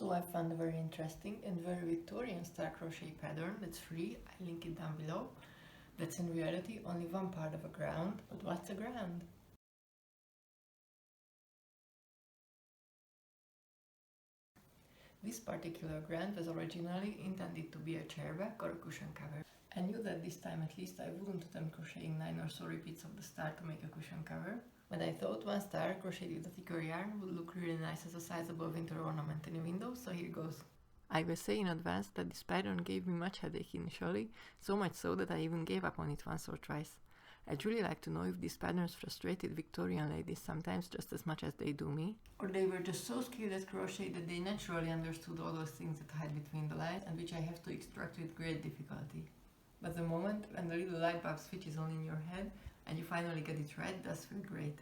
So I found a very interesting and very Victorian star crochet pattern that's free. I link it down below. That's in reality only one part of a ground, but what's a ground? This particular ground was originally intended to be a chair back or a cushion cover. I knew that this time at least I wouldn't attempt crocheting 9 or so repeats of the star to make a cushion cover, but I thought one star crocheted with a thicker yarn would look really nice as a sizable winter ornament in a window, so here goes. I will say in advance that this pattern gave me much headache initially, so much so that I even gave up on it once or twice. I'd really like to know if these patterns frustrated Victorian ladies sometimes just as much as they do me. Or they were just so skilled at crochet that they naturally understood all those things that hide between the lines and which I have to extract with great difficulty. But the moment when the little light bulb switches on in your head and you finally get it right does feel great.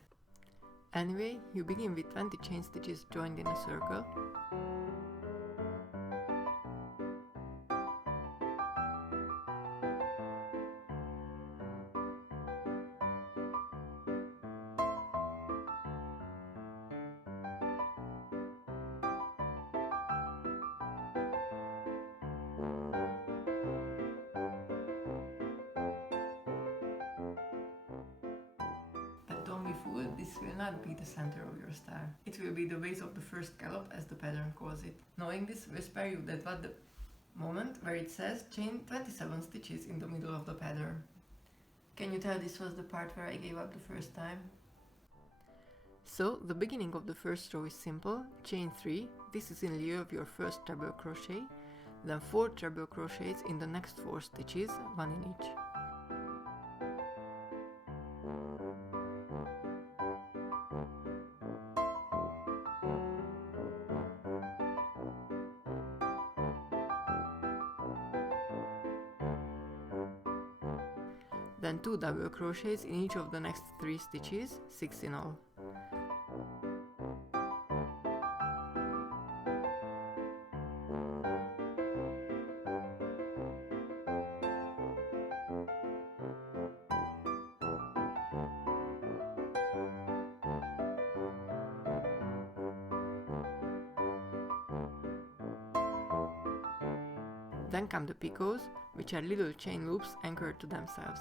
Anyway, you begin with 20 chain stitches joined in a circle. Don't be fooled, this will not be the center of your star. It will be the base of the first scallop, as the pattern calls it. Knowing this will spare you that what the moment where it says chain 27 stitches in the middle of the pattern. Can you tell this was the part where I gave up the first time? So, the beginning of the first row is simple, chain 3, this is in lieu of your first treble crochet, then 4 treble crochets in the next 4 stitches, one in each. Then 2 double crochets in each of the next 3 stitches, 6 in all. Then come the picots, which are little chain loops anchored to themselves.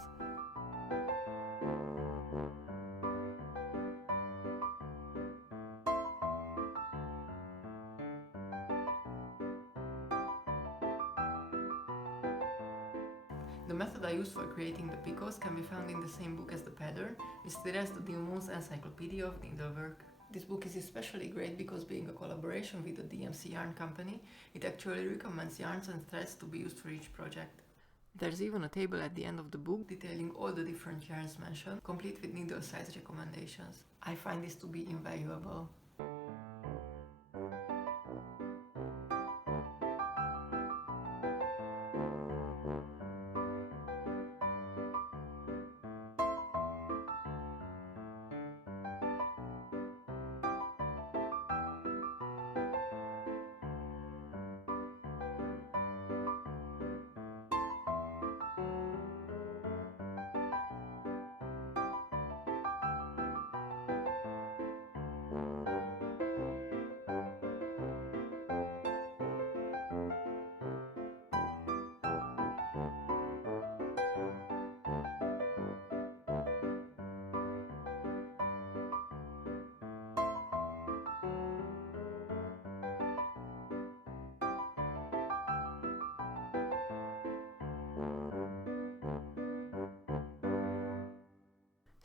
The method I used for creating the picots can be found in the same book as the pattern, it's the Dillman's Encyclopedia of Needlework. This book is especially great because being a collaboration with the DMC yarn company, it actually recommends yarns and threads to be used for each project. There's even a table at the end of the book detailing all the different yarns mentioned, complete with needle size recommendations. I find this to be invaluable.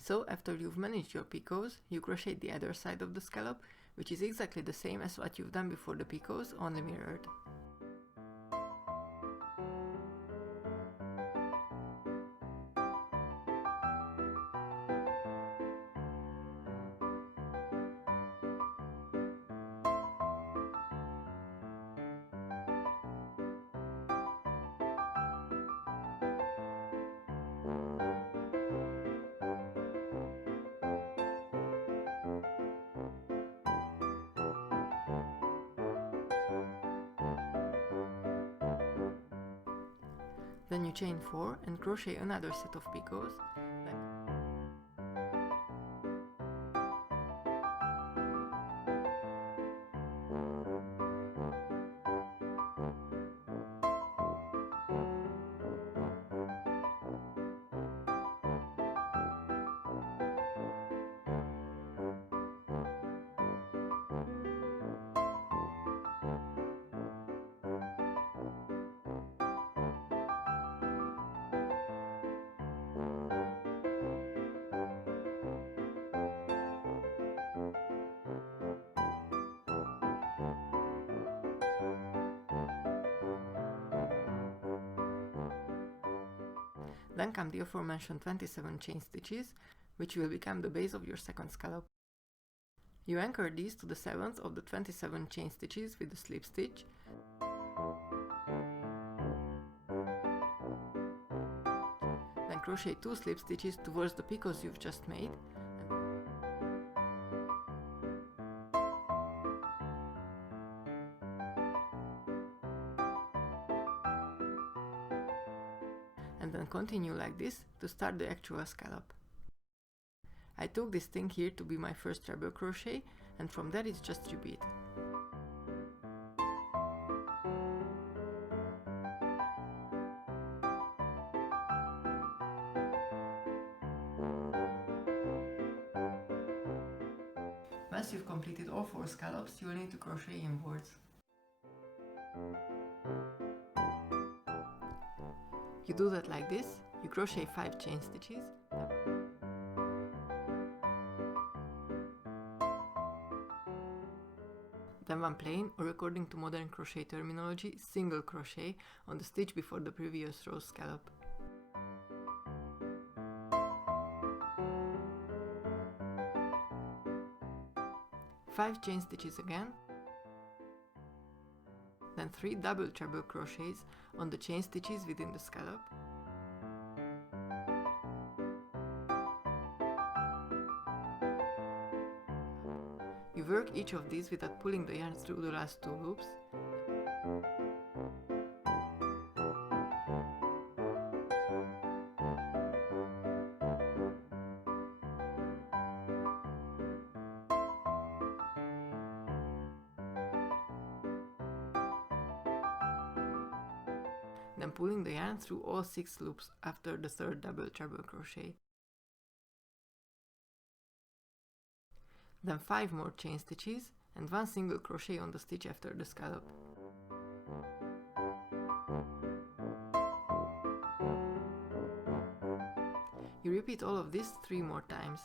So after you've managed your picots, you crochet the other side of the scallop, which is exactly the same as what you've done before the picots, only mirrored. Then you chain 4 and crochet another set of picots. Then come the aforementioned 27 chain stitches, which will become the base of your second scallop. You anchor these to the 7th of the 27 chain stitches with a slip stitch, then crochet 2 slip stitches towards the picots you've just made, and then continue like this to start the actual scallop. I took this thing here to be my first treble crochet, and from there it's just repeat. Once you've completed all 4 scallops, you will need to crochet inwards. You do that like this, you crochet 5 chain stitches, then one plain, or according to modern crochet terminology, single crochet on the stitch before the previous row's scallop. Five chain stitches again, then 3 double treble crochets on the chain stitches within the scallop, you work each of these without pulling the yarn through the last 2 loops. Then pulling the yarn through all 6 loops after the 3rd double treble crochet. Then 5 more chain stitches and 1 single crochet on the stitch after the scallop. You repeat all of this 3 more times.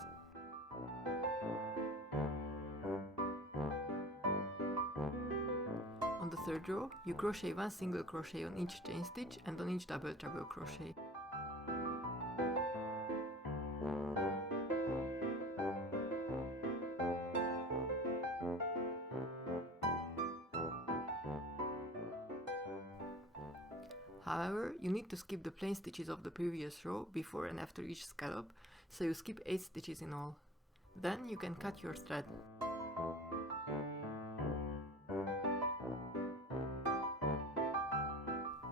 On the 3rd row, you crochet 1 single crochet on each chain stitch and on each double treble crochet. However, you need to skip the plain stitches of the previous row before and after each scallop, so you skip 8 stitches in all. Then you can cut your thread.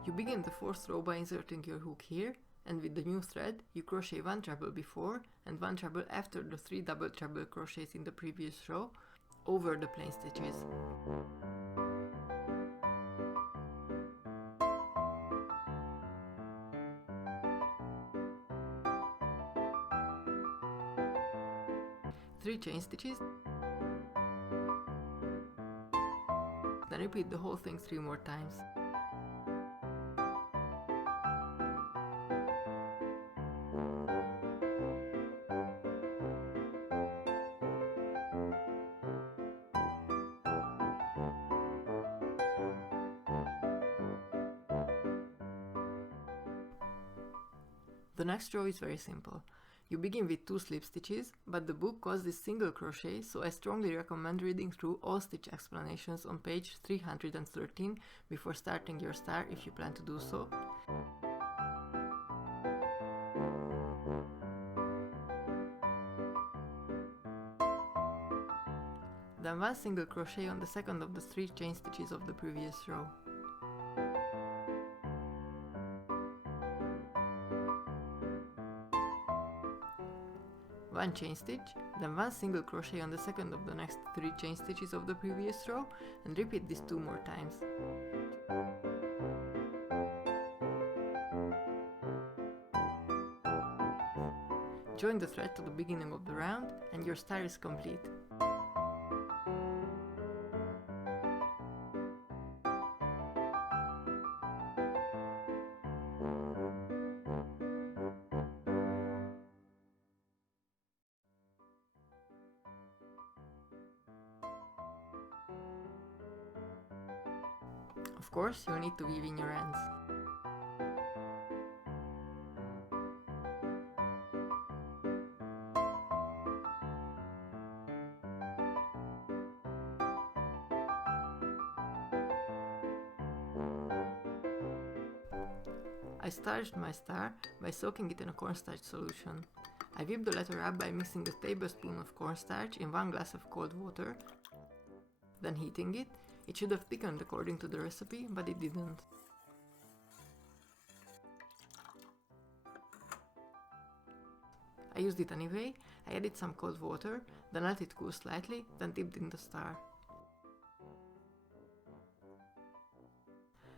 You begin the 4th row by inserting your hook here, and with the new thread you crochet 1 treble before and 1 treble after the 3 double treble crochets in the previous row over the plain stitches. Three chain stitches, then repeat the whole thing 3 more times. The next row is very simple. You begin with 2 slip stitches, but the book calls this single crochet, so I strongly recommend reading through all stitch explanations on page 313 before starting your star if you plan to do so. Then 1 single crochet on the 2nd of the 3 chain stitches of the previous row. One chain stitch, then 1 single crochet on the 2nd of the next 3 chain stitches of the previous row, and repeat this 2 more times. Join the thread to the beginning of the round, and your star is complete. Of course, you'll need to weave in your ends. I starched my star by soaking it in a cornstarch solution. I whipped the latter up by mixing a tablespoon of cornstarch in 1 glass of cold water, then heating it. It should have thickened according to the recipe, but it didn't. I used it anyway. I added some cold water, then let it cool slightly, then dipped in the star.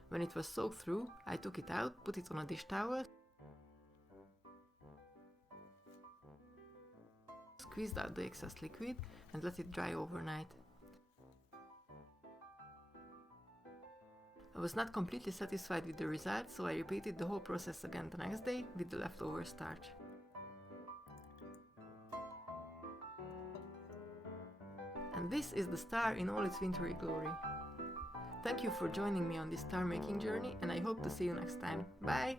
When it was soaked through, I took it out, put it on a dish towel, squeezed out the excess liquid, and let it dry overnight. I was not completely satisfied with the result, so I repeated the whole process again the next day with the leftover starch. And this is the star in all its wintry glory. Thank you for joining me on this star making journey, and I hope to see you next time. Bye!